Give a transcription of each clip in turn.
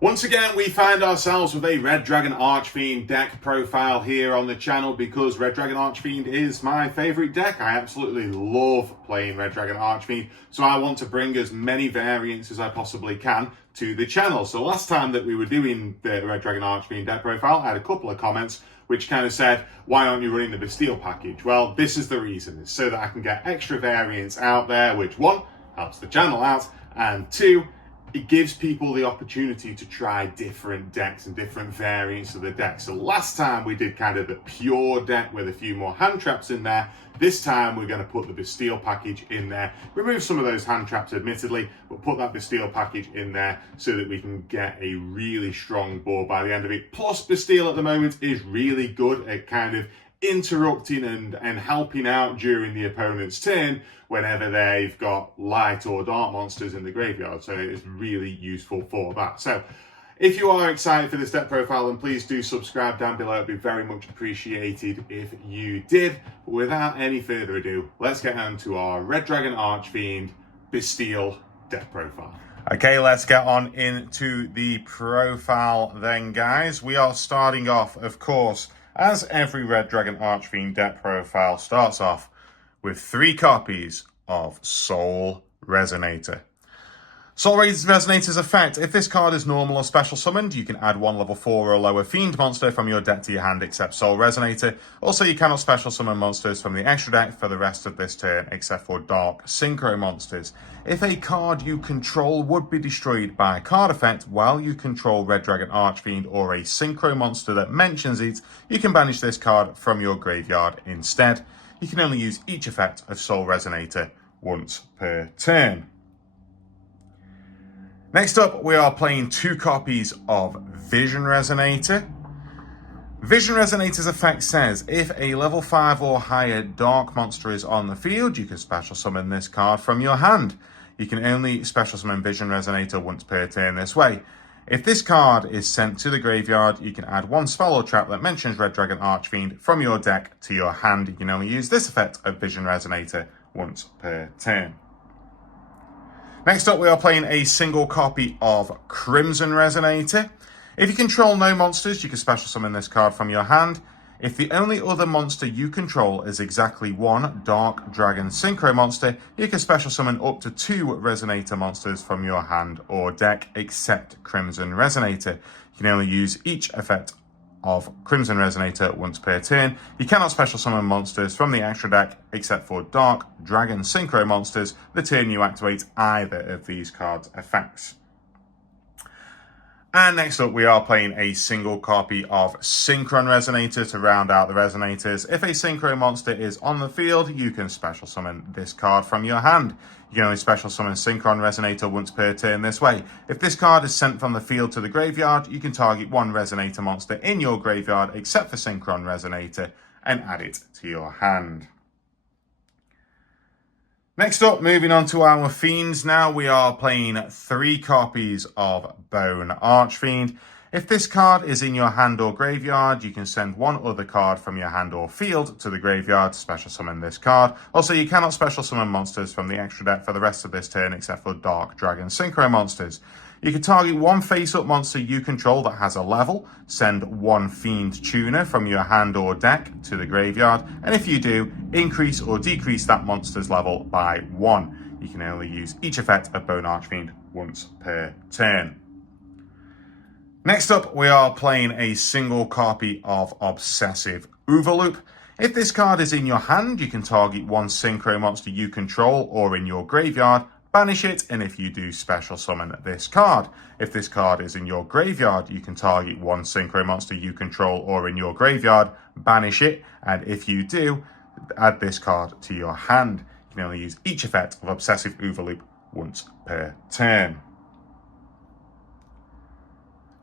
Once again, we find ourselves with a Red Dragon Archfiend deck profile here on the channel because Red Dragon Archfiend is my favourite deck. I absolutely love playing Red Dragon Archfiend, so I want to bring as many variants as I possibly can to the channel. So last time that we were doing the Red Dragon Archfiend deck profile, I had a couple of comments which kind of said, why aren't you running the Bystial package? Well, this is the reason. It's so that I can get extra variants out there, which one, helps the channel out, and two, it gives people the opportunity to try different decks and different variants of the deck. So last time we did kind of the pure deck with a few more hand traps in there. This time we're going to put the Bystial package in there. Remove some of those hand traps admittedly, but put that Bystial package in there so that we can get a really strong board by the end of it. Plus Bystial at the moment is really good at kind of interrupting and helping out during the opponent's turn whenever they've got light or dark monsters in the graveyard, so it's really useful for that. So if you are excited for this deck profile, then please do subscribe down below. It'd be very much appreciated if you did. But without any further ado, let's get on to our Red Dragon Archfiend Bystial deck profile. Okay, let's get on into the profile then, guys. We are starting off, of course, as every Red Dragon Archfiend deck profile starts off, with 3 copies of Soul Resonator. Soul Resonator's effect: if this card is normal or special summoned, you can add 1 level 4 or lower Fiend monster from your deck to your hand except Soul Resonator. Also, you cannot special summon monsters from the extra deck for the rest of this turn except for Dark Synchro monsters. If a card you control would be destroyed by a card effect while you control Red Dragon Archfiend or a Synchro monster that mentions it, you can banish this card from your graveyard instead. You can only use each effect of Soul Resonator once per turn. Next up, we are playing 2 copies of Vision Resonator. Vision Resonator's effect says, if a level 5 or higher dark monster is on the field, you can special summon this card from your hand. You can only special summon Vision Resonator once per turn this way. If this card is sent to the graveyard, you can add 1 spell or trap that mentions Red Dragon Archfiend from your deck to your hand. You can only use this effect of Vision Resonator once per turn. Next up, we are playing a single copy of Crimson Resonator. If you control no monsters, you can special summon this card from your hand. If the only other monster you control is exactly 1 Dark Dragon Synchro monster, you can special summon up to 2 Resonator monsters from your hand or deck, except Crimson Resonator. You can only use each effect of Crimson Resonator once per turn. You cannot special summon monsters from the extra deck, except for Dark Dragon Synchro monsters, the turn you activate either of these cards' effects. And next up, we are playing a single copy of Synchron Resonator to round out the Resonators. If a Synchro monster is on the field, you can special summon this card from your hand. You can only special summon Synchron Resonator once per turn this way. If this card is sent from the field to the graveyard, you can target 1 Resonator monster in your graveyard except for Synchron Resonator and add it to your hand. Next up, moving on to our Fiends now, we are playing 3 copies of Bone Archfiend. If this card is in your hand or graveyard, you can send 1 other card from your hand or field to the graveyard to special summon this card. Also, you cannot special summon monsters from the extra deck for the rest of this turn except for Dark Dragon Synchro monsters. You can target 1 face-up monster you control that has a level, send 1 Fiend Tuner from your hand or deck to the graveyard, and if you do, increase or decrease that monster's level by 1. You can only use each effect of Bone Archfiend once per turn. Next up, we are playing a single copy of Obsessive Overloop. If this card is in your hand, you can target 1 Synchro monster you control or in your graveyard, banish it, and if you do, special summon this card. If this card is in your graveyard, you can target 1 Synchro monster you control or in your graveyard, banish it, and if you do, add this card to your hand. You can only use each effect of Obsessive Overloop once per turn.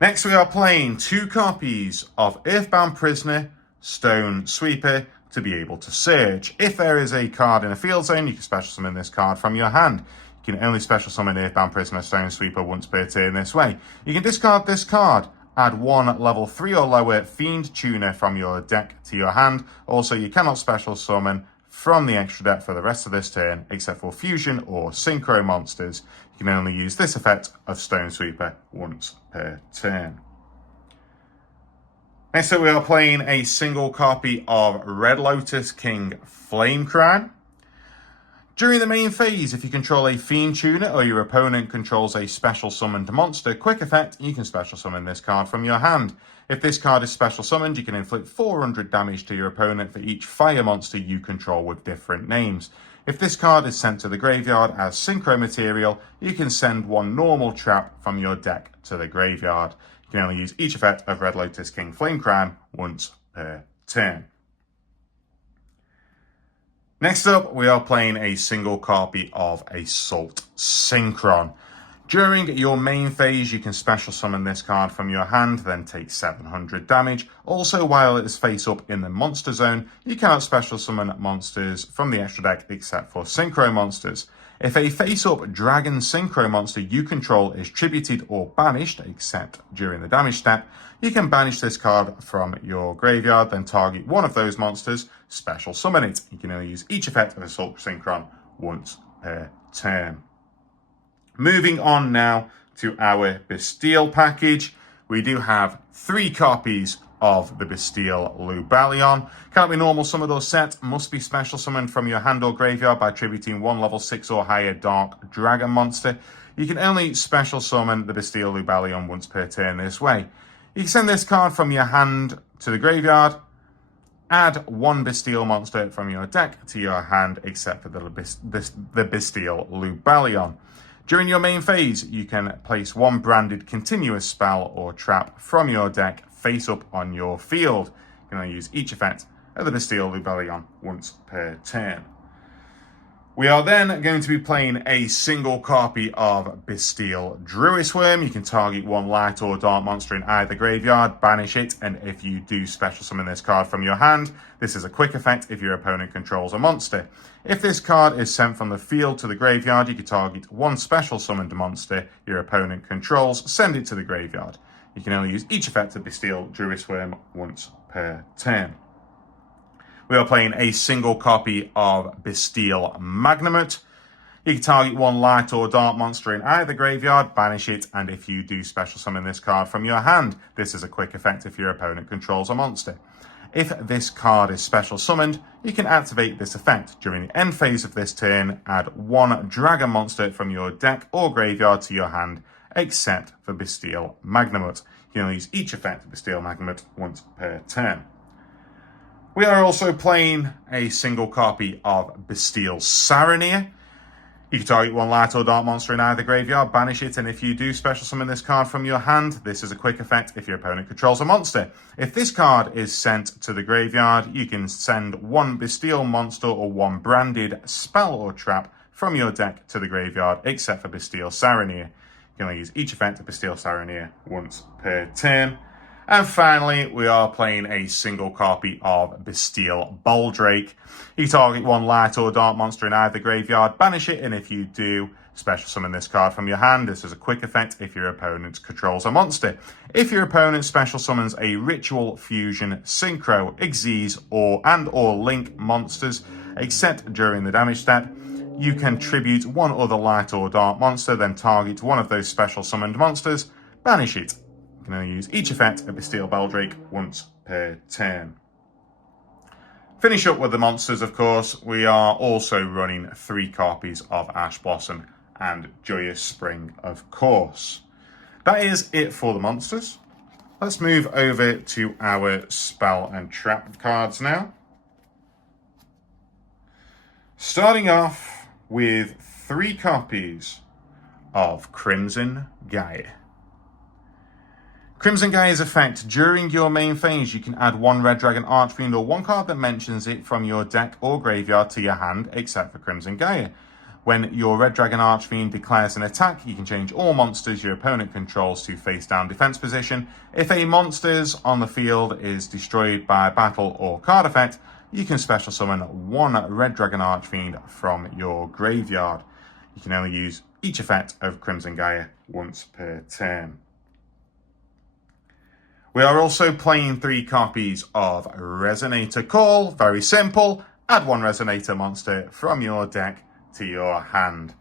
Next, we are playing 2 copies of Earthbound Prisoner, Stone Sweeper, to be able to search. If there is a card in a field zone, you can special summon this card from your hand. You can only special summon Earthbound Prisoner, Stone Sweeper once per turn this way. You can discard this card, add 1 level 3 or lower Fiend Tuner from your deck to your hand. Also, you cannot special summon from the extra deck for the rest of this turn, except for fusion or synchro monsters. You can only use this effect of Stone Sweeper once per turn. Next up, we are playing a single copy of Red Lotus King Flame Crown. During the main phase, if you control a Fiend Tuner or your opponent controls a special summoned monster, quick effect, you can special summon this card from your hand. If this card is special summoned, you can inflict 400 damage to your opponent for each fire monster you control with different names. If this card is sent to the graveyard as synchro material, you can send one normal trap from your deck to the graveyard. You can only use each effect of Red Lotus King Flame Crown once per turn. Next up, we are playing a single copy of Assault Synchron. During your main phase, you can special summon this card from your hand, then take 700 damage. Also, while it is face up in the monster zone, you cannot special summon monsters from the extra deck except for synchro monsters. If a face-up dragon synchro monster you control is tributed or banished, except during the damage step, you can banish this card from your graveyard, then target one of those monsters, special summon it. You can only use each effect of Assault Synchron once per turn. Moving on now to our Bystial package. We do have 3 copies of the Bystial Lubalion. Can't be normal summoned or set, must be special summoned from your hand or graveyard by tributing 1 level 6 or higher Dark Dragon monster. You can only special summon the Bystial Lubalion once per turn this way. You can send this card from your hand to the graveyard, add 1 Bystial monster from your deck to your hand except for the Bystial Lubalion. During your main phase, you can place 1 branded continuous spell or trap from your deck face up on your field. You can only use each effect of the Bystial Lubalion once per turn. We are then going to be playing a single copy of Bystial Druisworm. You can target 1 light or dark monster in either graveyard, banish it, and if you do special summon this card from your hand, this is a quick effect if your opponent controls a monster. If this card is sent from the field to the graveyard, you can target 1 special summoned monster your opponent controls, send it to the graveyard. You can only use each effect of Bystial Druisworm once per turn. We are playing a single copy of Bystial Magnamut. You can target 1 light or dark monster in either graveyard, banish it, and if you do special summon this card from your hand, this is a quick effect if your opponent controls a monster. If this card is special summoned, you can activate this effect. During the end phase of this turn, add 1 dragon monster from your deck or graveyard to your hand, except for Bystial Magnamut. You can only use each effect of Bystial Magnamut once per turn. We are also playing a single copy of Bystial Saronir. You can target 1 light or dark monster in either graveyard, banish it, and if you do special summon this card from your hand, this is a quick effect if your opponent controls a monster. If this card is sent to the graveyard, you can send 1 Bystial monster or 1 branded spell or trap from your deck to the graveyard, except for Bystial Saronir. You can only use each effect of Bystial Saronir once per turn. And finally, we are playing a single copy of Bystial Baldrake. You target 1 light or dark monster in either graveyard, banish it, and if you do, special summon this card from your hand. This is a quick effect if your opponent controls a monster. If your opponent special summons a Ritual, Fusion, Synchro, Xyz, or Link monsters, except during the damage step, you can tribute 1 other light or dark monster, then target 1 of those special summoned monsters, banish it. You can only use each effect of Bystial Baldrake once per turn. Finish up with the monsters, of course. We are also running 3 copies of Ash Blossom and Joyous Spring, of course. That is it for the monsters. Let's move over to our spell and trap cards now. Starting off with 3 copies of Crimson Gaia. Crimson Gaia's effect. During your main phase, you can add 1 Red Dragon Archfiend or 1 card that mentions it from your deck or graveyard to your hand, except for Crimson Gaia. When your Red Dragon Archfiend declares an attack, you can change all monsters your opponent controls to face down defense position. If a monster's on the field is destroyed by battle or card effect, you can special summon 1 Red Dragon Archfiend from your graveyard. You can only use each effect of Crimson Gaia once per turn. We are also playing 3 copies of Resonator Call. Very simple. add one Resonator monster from your deck to your hand.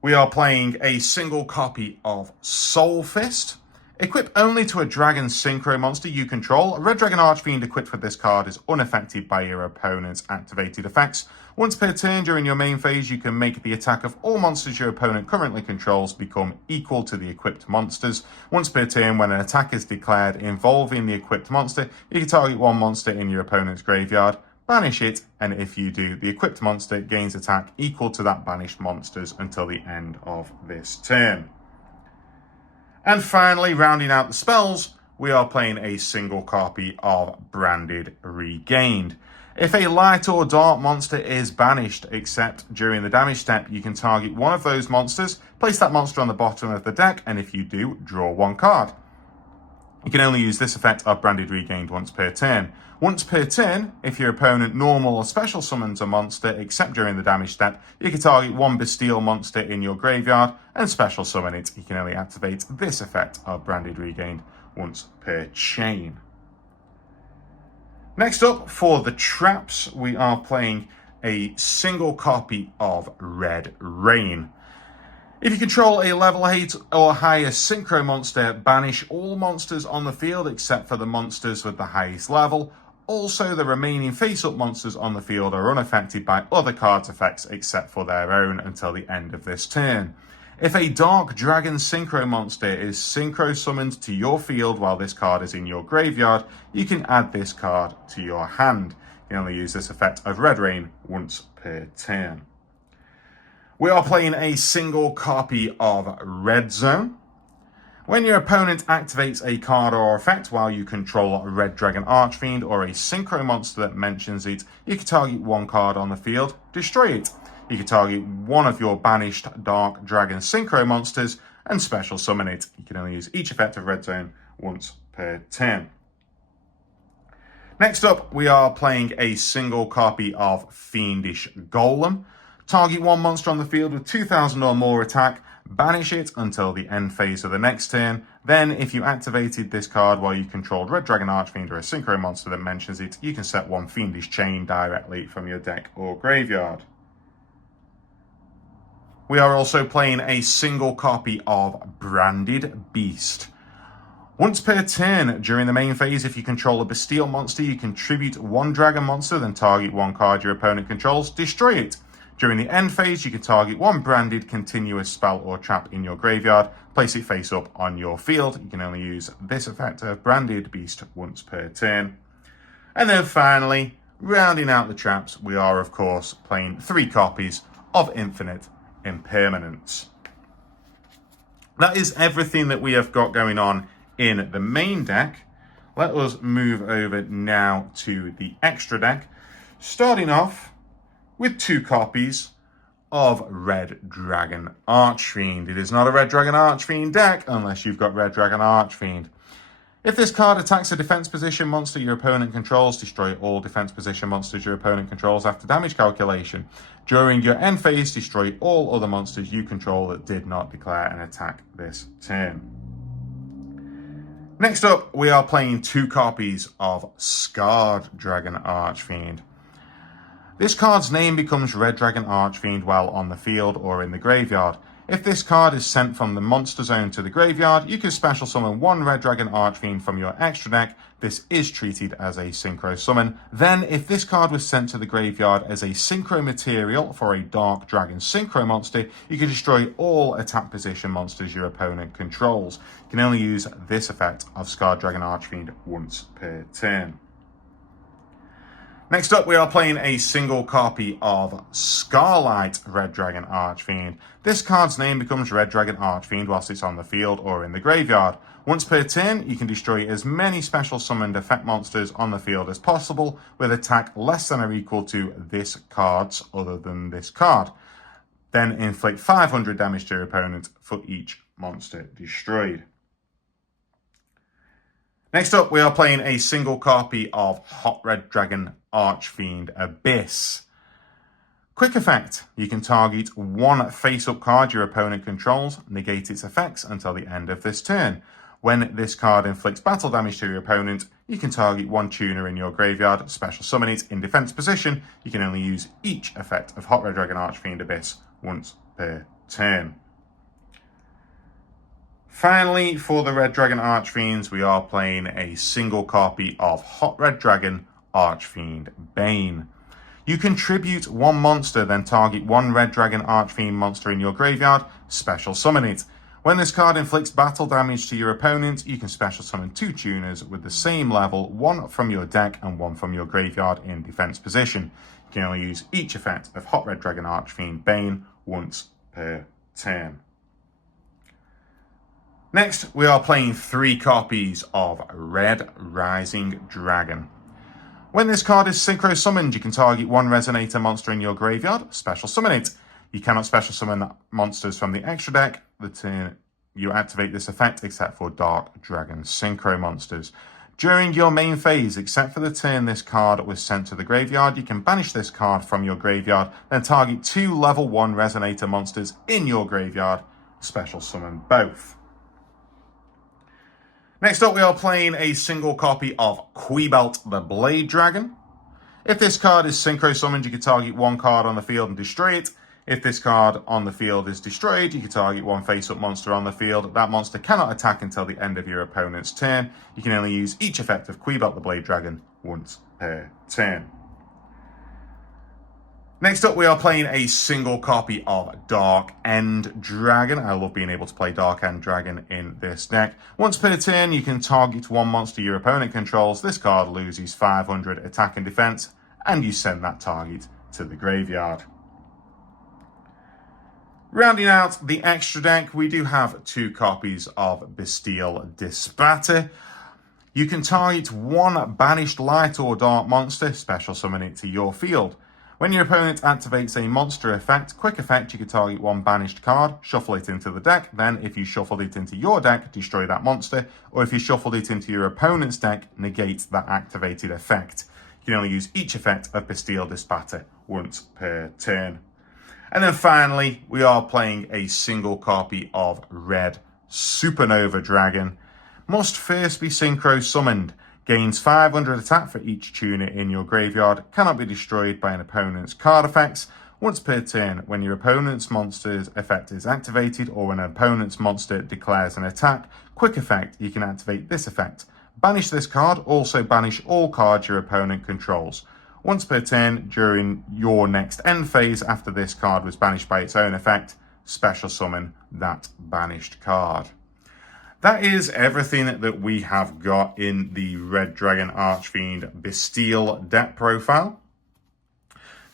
We are playing a single copy of Soul Fist. Equipped only to a Dragon Synchro monster you control, Red Dragon Archfiend equipped with this card is unaffected by your opponent's activated effects. Once per turn during your main phase, you can make the attack of all monsters your opponent currently controls become equal to the equipped monsters. Once per turn, when an attack is declared involving the equipped monster, you can target one monster in your opponent's graveyard, banish it, and if you do, the equipped monster gains attack equal to that banished monster's until the end of this turn. And finally, rounding out the spells, we are playing a single copy of Branded Regained. If a light or dark monster is banished, except during the damage step, you can target one of those monsters, place that monster on the bottom of the deck, and if you do, draw one card. You can only use this effect of Branded Regained once per turn. Once per turn, if your opponent normal or special summons a monster except during the damage step, you can target one Bystial monster in your graveyard and special summon it. You can only activate this effect of Branded Regained once per chain. Next up, for the traps, we are playing a single copy of Red Rain. If you control a level 8 or higher Synchro monster, banish all monsters on the field except for the monsters with the highest level. Also, the remaining face-up monsters on the field are unaffected by other cards' effects except for their own until the end of this turn. If a Dark Dragon Synchro monster is Synchro summoned to your field while this card is in your graveyard, you can add this card to your hand. You can only use this effect of Red Rain once per turn. We are playing a single copy of Red Zone. When your opponent activates a card or effect while you control a Red Dragon Archfiend or a Synchro monster that mentions it, you can target one card on the field, destroy it. You can target one of your banished Dark Dragon Synchro monsters and special summon it. You can only use each effect of Red Zone once per turn. Next up, we are playing a single copy of Fiendish Golem. Target one monster on the field with 2,000 or more attack, banish it until the end phase of the next turn. Then, if you activated this card while you controlled Red Dragon Archfiend or a Synchro monster that mentions it, you can set one Fiendish Chain directly from your deck or graveyard. We are also playing a single copy of Branded Beast. Once per turn, during the main phase, if you control a Bystial monster, you contribute one Dragon monster, then target one card your opponent controls, destroy it. During the end phase, you can target one branded continuous spell or trap in your graveyard, place it face up on your field. You can only use this effect of Branded Beast once per turn. And then finally, rounding out the traps, we are of course playing 3 copies of Infinite Impermanence. That is everything that we have got going on in the main deck. Let us move over now to the extra deck, starting off with 2 copies of Red Dragon Archfiend. It is not a Red Dragon Archfiend deck unless you've got Red Dragon Archfiend. If this card attacks a defense position monster your opponent controls, destroy all defense position monsters your opponent controls after damage calculation. During your end phase, destroy all other monsters you control that did not declare an attack this turn. Next up, we are playing 2 copies of Scarred Dragon Archfiend. This card's name becomes Red Dragon Archfiend while on the field or in the graveyard. If this card is sent from the monster zone to the graveyard, you can special summon one Red Dragon Archfiend from your extra deck. This is treated as a Synchro summon. Then, if this card was sent to the graveyard as a Synchro material for a Dark Dragon Synchro monster, you can destroy all attack position monsters your opponent controls. You can only use this effect of Scarred Dragon Archfiend once per turn. Next up, we are playing a single copy of Scarlight Red Dragon Archfiend. This card's name becomes Red Dragon Archfiend whilst it's on the field or in the graveyard. Once per turn, you can destroy as many special summoned effect monsters on the field as possible with attack less than or equal to this card's other than this card. Then inflict 500 damage to your opponent for each monster destroyed. Next up, we are playing a single copy of Hot Red Dragon Archfiend Abyss. Quick effect, you can target one face-up card your opponent controls, negate its effects until the end of this turn. When this card inflicts battle damage to your opponent, you can target one tuner in your graveyard, special summon it in defense position. You can only use each effect of Hot Red Dragon Archfiend Abyss once per turn. Finally, for the Red Dragon Archfiends, we are playing a single copy of Hot Red Dragon Archfiend Bane. You contribute one monster, then target one Red Dragon Archfiend monster in your graveyard, special summon it. When this card inflicts battle damage to your opponent, you can special summon two tuners with the same level, one from your deck and one from your graveyard in defense position. You can only use each effect of Hot Red Dragon Archfiend Bane once per turn. Next, we are playing 3 copies of Red Rising Dragon. When this card is synchro summoned, you can target one Resonator monster in your graveyard, special summon it. You cannot special summon monsters from the extra deck the turn you activate this effect, except for Dark Dragon Synchro monsters. During your main phase, except for the turn this card was sent to the graveyard, you can banish this card from your graveyard, then target 2 level 1 Resonator monsters in your graveyard, special summon both. Next up, we are playing a single copy of Quibelt the Blade Dragon. If this card is synchro summoned, you can target one card on the field and destroy it. If this card on the field is destroyed, you can target one face-up monster on the field. That monster cannot attack until the end of your opponent's turn. You can only use each effect of Quibelt the Blade Dragon once per turn. Next up, we are playing a single copy of Dark End Dragon. I love being able to play Dark End Dragon in this deck. Once per turn, you can target one monster your opponent controls. This card loses 500 attack and defense, and you send that target to the graveyard. Rounding out the extra deck, we do have 2 copies of Bystial Dispatter. You can target one banished light or dark monster, special summon it to your field. When your opponent activates a monster effect, quick effect, you can target one banished card, shuffle it into the deck, then if you shuffled it into your deck, destroy that monster, or if you shuffled it into your opponent's deck, negate that activated effect. You can only use each effect of Bystial Dispatter once per turn. And then finally, we are playing a single copy of Red Supernova Dragon. Must first be synchro summoned. Gains 500 attack for each tuner in your graveyard. Cannot be destroyed by an opponent's card effects. Once per turn, when your opponent's monster's effect is activated or when an opponent's monster declares an attack, quick effect, you can activate this effect. Banish this card, also banish all cards your opponent controls. Once per turn during your next end phase after this card was banished by its own effect, special summon that banished card. That is everything that we have got in the Red Dragon Archfiend Bystial deck profile.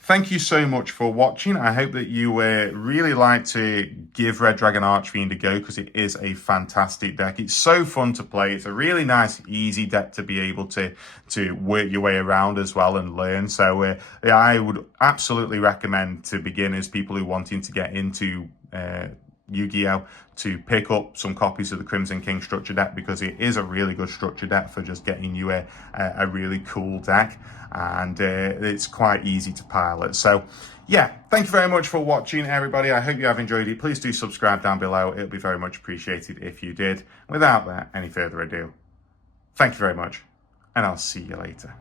Thank you so much for watching. I hope that you really like to give Red Dragon Archfiend a go because it is a fantastic deck. It's so fun to play. It's a really nice, easy deck to be able to work your way around as well and learn. So I would absolutely recommend to beginners, people who are wanting to get into Yu-Gi-Oh, to pick up some copies of the Crimson King structure deck because it is a really good structure deck for just getting you a really cool deck, and it's quite easy to pilot. So yeah, thank you very much for watching, everybody. I hope you have enjoyed it. Please do subscribe down below. It'll be very much appreciated if you did. Without any further ado, thank you very much, and I'll see you later.